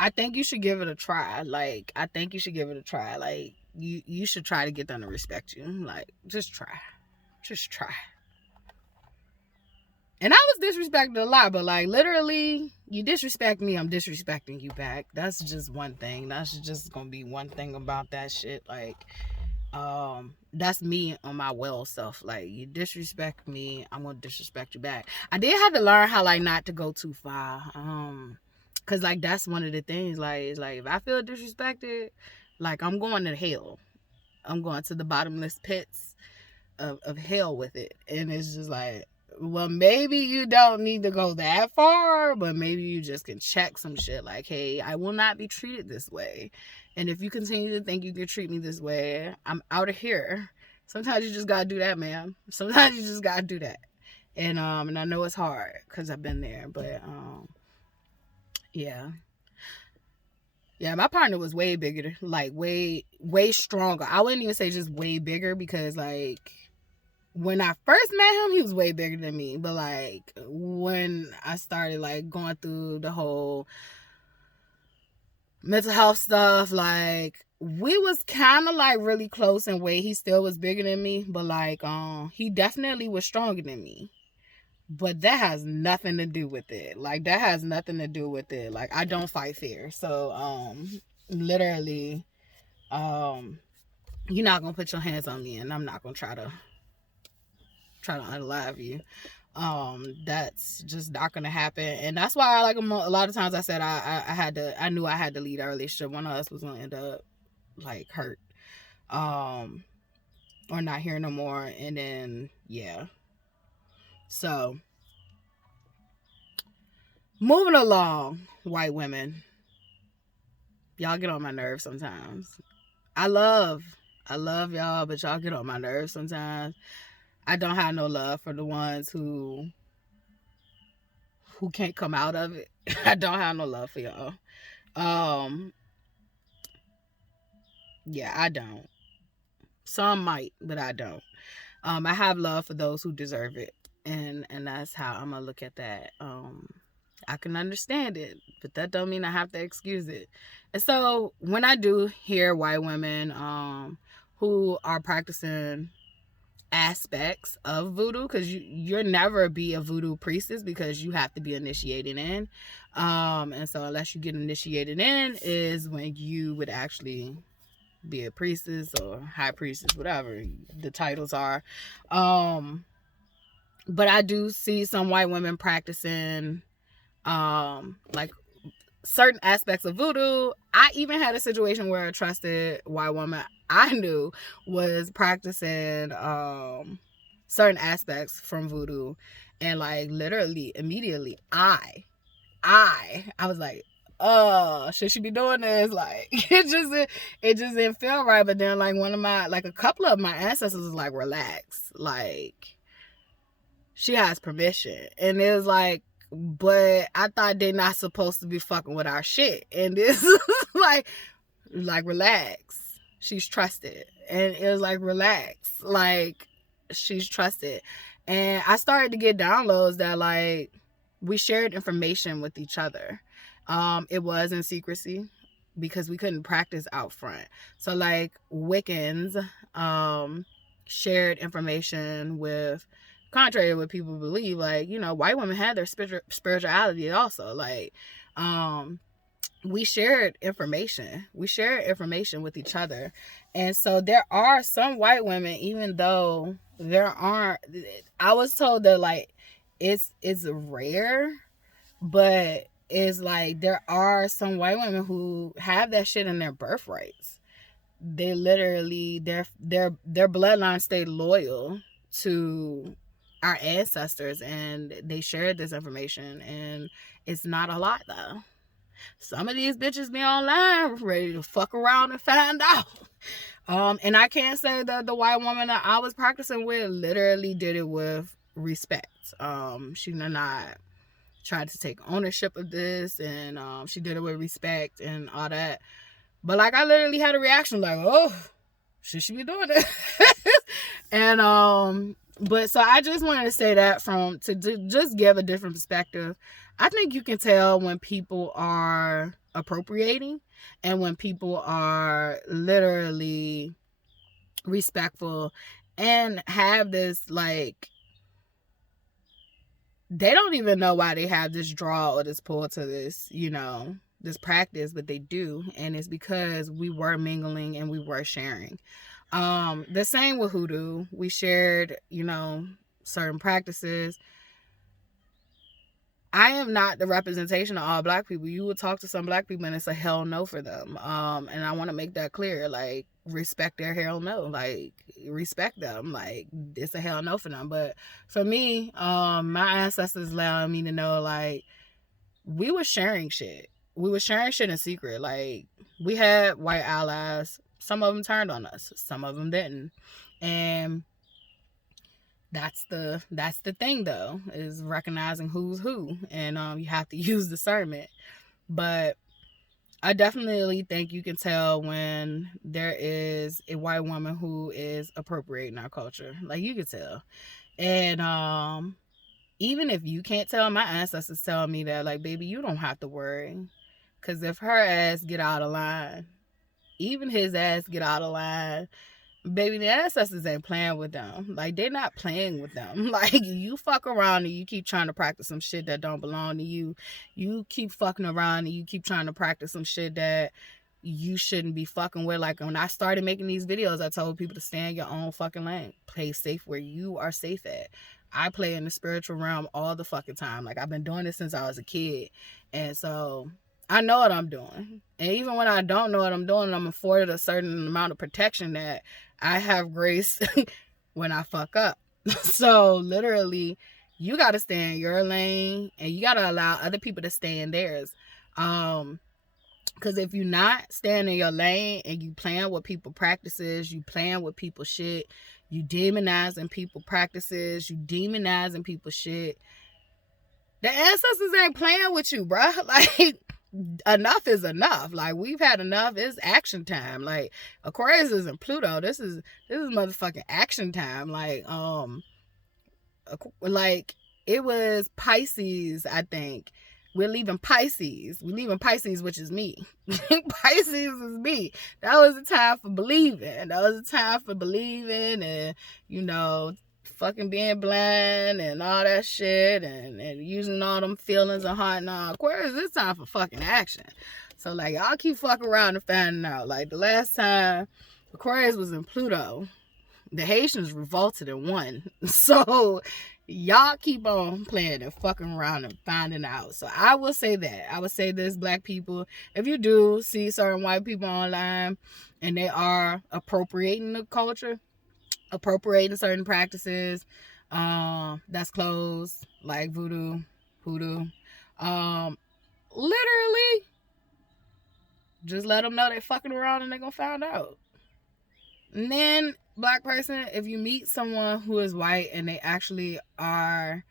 I think you should give it a try. Like, Like, you should try to get them to respect you. Like, just try. And I was disrespected a lot, but like, literally, you disrespect me, I'm disrespecting you back. That's just one thing. That's just gonna be one thing about that shit. Like, that's me on my well self. Like, you disrespect me, I'm gonna disrespect you back. I did have to learn how, like, not to go too far. Cause like, that's one of the things. Like, it's like, if I feel disrespected, like, I'm going to hell. I'm going to the bottomless pits of hell with it. And it's just like, well, maybe you don't need to go that far, but maybe you just can check some shit. Like, hey, I will not be treated this way. And if you continue to think you can treat me this way, I'm out of here. Sometimes you just gotta do that, man. Sometimes you just gotta do that. And I know it's hard because I've been there, but yeah. Yeah, my partner was way bigger, like way stronger. I wouldn't even say just way bigger, because like, when I first met him, he was way bigger than me. But like, when I started like going through the whole mental health stuff, like, we was kind of like really close in weight. He still was bigger than me, but like, he definitely was stronger than me. But that has nothing to do with it. Like, I don't fight fear. So literally, you're not gonna put your hands on me, and I'm not gonna try to unalive you. That's just not gonna happen. And that's why, like, a lot of times I said I knew I had to leave our relationship. One of us was gonna end up like hurt, or not here no more. And then yeah. So moving along, white women, y'all get on my nerves sometimes. I love I love y'all, but y'all get on my nerves sometimes. I don't have no love for the ones who can't come out of it. I don't have no love for y'all. Yeah, I don't. Some might, but I don't. I have love for those who deserve it, and that's how I'm gonna look at that. I can understand it, but that don't mean I have to excuse it. And so when I do hear white women who are practicing aspects of voodoo, because you'll never be a voodoo priestess because you have to be initiated in, and so unless you get initiated in is when you would actually be a priestess or high priestess, whatever the titles are. But I do see some white women practicing like certain aspects of voodoo. I even had a situation where a trusted white woman I knew was practicing certain aspects from voodoo, and like literally immediately I was like, should she be doing this? Like it just didn't feel right. But then like a couple of my ancestors was like, relax, like she has permission. And it was like, but I thought they not supposed to be fucking with our shit. And this is like relax. She's trusted. And it was like, relax. Like, she's trusted. And I started to get downloads that like we shared information with each other. It was in secrecy because we couldn't practice out front. So like Wiccans shared information with, contrary to what people believe, like, you know, white women had their spirituality also. Like, we shared information. We shared information with each other. And so there are some white women, even though there aren't, I was told that like it's rare, but it's like there are some white women who have that shit in their birthrights. They literally, their bloodline stayed loyal to our ancestors, and they shared this information, and it's not a lot though. Some of these bitches be online ready to fuck around and find out. And I can't say that the white woman that I was practicing with literally did it with respect. She did not try to take ownership of this, and she did it with respect and all that. But like I literally had a reaction like, oh, should she be doing it? And but so I just wanted to say that to just give a different perspective. I think you can tell when people are appropriating and when people are literally respectful and have this like, they don't even know why they have this draw or this pull to this, you know, this practice, but they do. And it's because we were mingling and we were sharing. The same with hoodoo. We shared, you know, certain practices. I am not the representation of all black people. You would talk to some black people and it's a hell no for them. And I want to make that clear. Like, respect their hell no. Like, respect them. Like, it's a hell no for them. But for me, my ancestors allowed me to know, like, we were sharing shit. We were sharing shit in secret. Like, we had white allies. Some of them turned on us. Some of them didn't. And that's the thing though, is recognizing who's who, and you have to use discernment. But I definitely think you can tell when there is a white woman who is appropriating our culture. Like, you can tell. And even if you can't tell, my ancestors tell me that, like, baby, you don't have to worry, because if her ass get out of line, even his ass get out of line, baby, the ancestors ain't playing with them. Like, they're not playing with them. Like, you fuck around and you keep trying to practice some shit that don't belong to you. You keep fucking around and you keep trying to practice some shit that you shouldn't be fucking with. Like, when I started making these videos, I told people to stay in your own fucking lane. Play safe where you are safe at. I play in the spiritual realm all the fucking time. Like, I've been doing this since I was a kid. And so I know what I'm doing. And even when I don't know what I'm doing, I'm afforded a certain amount of protection that I have grace when I fuck up. So literally, you got to stay in your lane and you got to allow other people to stay in theirs. Because if you not staying in your lane and you playing with people practices, you playing with people shit, you demonizing people practices, you demonizing people shit, the ancestors ain't playing with you, bruh. Like, enough is enough. Like, we've had enough. It's action time. Like, Aquarius isn't Pluto. This is motherfucking action time. Like it was Pisces, I think. We're leaving Pisces. We're leaving Pisces, which is me. Pisces is me. That was a time for believing. That was a time for believing and, fucking being blind and all that shit and using all them feelings and heart and all. Aquarius, it's time for fucking action. So, like, y'all keep fucking around and finding out. Like, the last time Aquarius was in Pluto, the Haitians revolted and won. So, y'all keep on playing and fucking around and finding out. So, I will say that. I would say this, black people, if you do see certain white people online and they are appropriating the culture, appropriating certain practices, that's closed, like voodoo, hoodoo, literally, just let them know they fucking around and they gonna find out. And then, black person, if you meet someone who is white and they actually are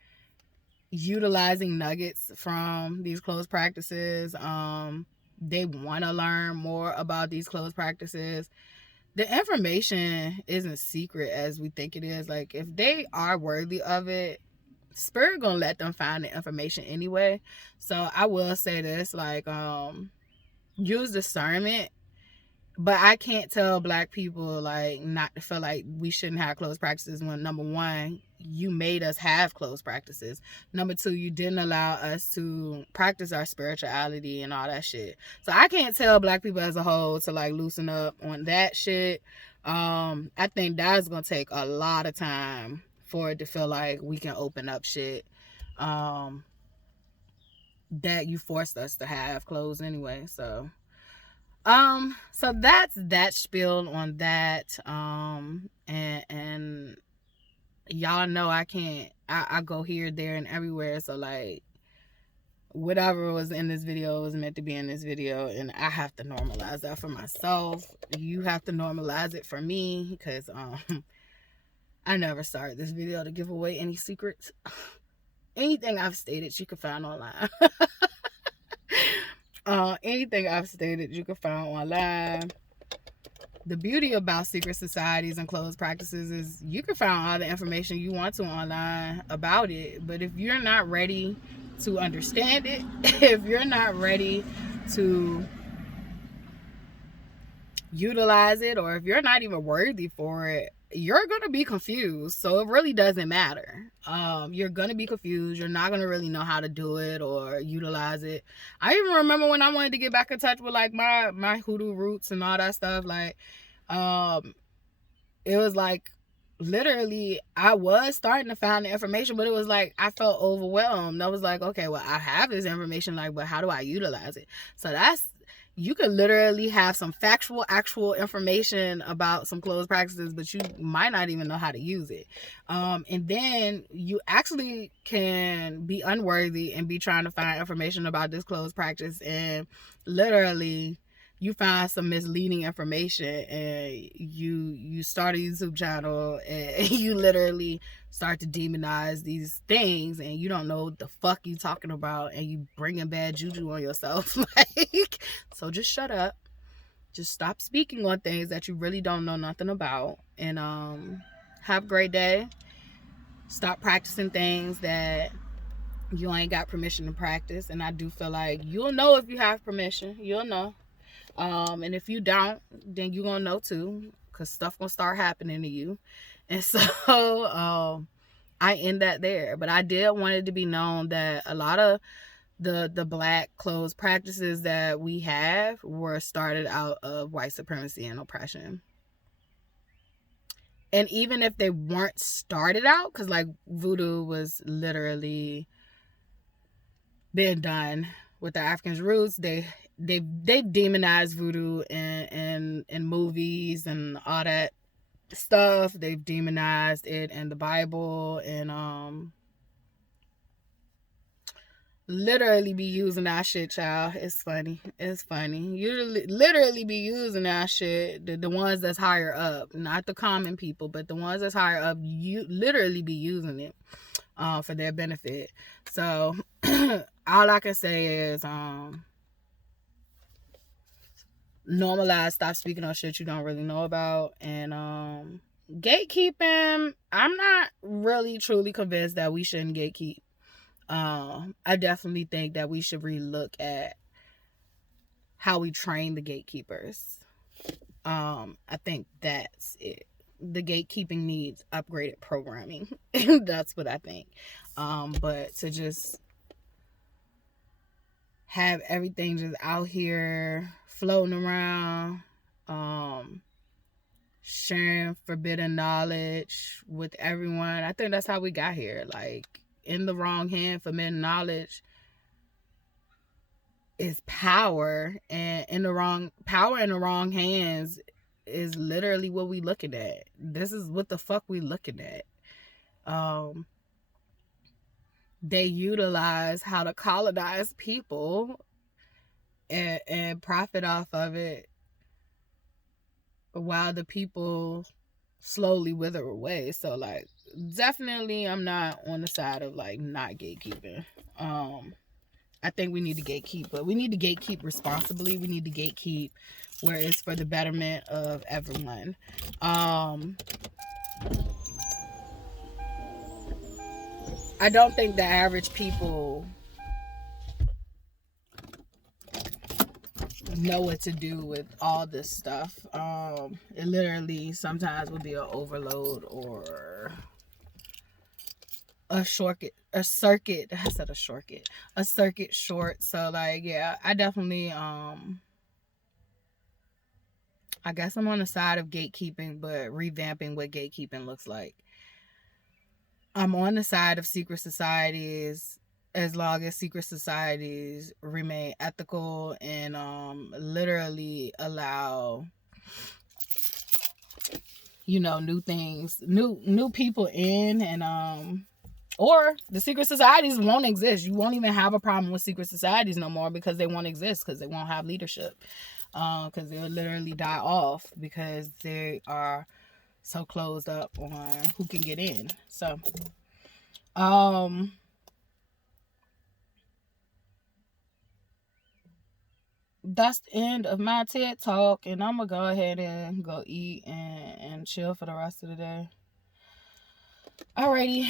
utilizing nuggets from these closed practices, they want to learn more about these closed practices, the information isn't secret as we think it is. Like, if they are worthy of it, Spirit gonna let them find the information anyway. So I will say this, like, use discernment. But I can't tell black people, like, not to feel like we shouldn't have closed practices when, number one, you made us have closed practices. Number two, you didn't allow us to practice our spirituality and all that shit. So I can't tell black people as a whole to, like, loosen up on that shit. I think that's going to take a lot of time for it to feel like we can open up shit that you forced us to have closed anyway. So that's that spiel on that. And y'all know I go here, there, and everywhere. So, like, whatever was in this video was meant to be in this video, and I have to normalize that for myself. You have to normalize it for me, because I never started this video to give away any secrets. Anything I've stated you can find online. Anything I've stated you can find online. The beauty about secret societies and closed practices is you can find all the information you want to online about it. But if you're not ready to understand it, if you're not ready to utilize it, or if you're not even worthy for it, you're going to be confused. So it really doesn't matter. You're going to be confused. You're not going to really know how to do it or utilize it. I even remember when I wanted to get back in touch with, like, my hoodoo roots and all that stuff. Like, it was like, literally, I was starting to find the information, but it was like, I felt overwhelmed. I was like, okay, well, I have this information, like, but how do I utilize it? So you could literally have some actual information about some closed practices, but you might not even know how to use it. And then you actually can be unworthy and be trying to find information about this closed practice, and literally you find some misleading information, and you start a YouTube channel and you literally start to demonize these things, and you don't know what the fuck you talking about, and you bringing bad juju on yourself. Like, so just shut up. Just stop speaking on things that you really don't know nothing about, and have a great day. Stop practicing things that you ain't got permission to practice. And I do feel like you'll know if you have permission. You'll know. And if you don't, then you're gonna know too, because stuff gonna start happening to you. And so I end that there. But I did want it to be known that a lot of the black closed practices that we have were started out of white supremacy and oppression. And even if they weren't started out, because, like, voodoo was literally been done with the Africans' roots, they've demonized voodoo in movies and all that stuff. They've demonized it in the Bible, and literally be using that shit, child. It's funny. You literally be using that shit. The ones that's higher up, not the common people, but the ones that's higher up, you literally be using it for their benefit. So all I can say is normalize, stop speaking on shit you don't really know about. And gatekeeping, I'm not really truly convinced that we shouldn't gatekeep. I definitely think that we should relook at how we train the gatekeepers. I think that's it. The gatekeeping needs upgraded programming. That's what I think. But to just have everything just out here floating around, sharing forbidden knowledge with everyone. I think that's how we got here. Like, in the wrong hand, forbidden knowledge is power, and in the wrong hands is literally what we looking at. This is what the fuck we looking at. They utilize how to colonize people and profit off of it, while the people slowly wither away. So, like, definitely I'm not on the side of, like, not gatekeeping. I think we need to gatekeep, but we need to gatekeep responsibly. We need to gatekeep where it's for the betterment of everyone. I don't think the average people know what to do with all this stuff. It literally sometimes would be an overload or a circuit short. So, like, yeah, I definitely I guess I'm on the side of gatekeeping, but revamping what gatekeeping looks like. I'm on the side of secret societies as long as secret societies remain ethical and literally allow, new things, new people in, and or the secret societies won't exist. You won't even have a problem with secret societies no more, because they won't exist, because they won't have leadership, because they'll literally die off because they are so closed up on who can get in. So that's the end of my TED Talk, and I'm gonna go ahead and go eat and chill for the rest of the day. Alrighty.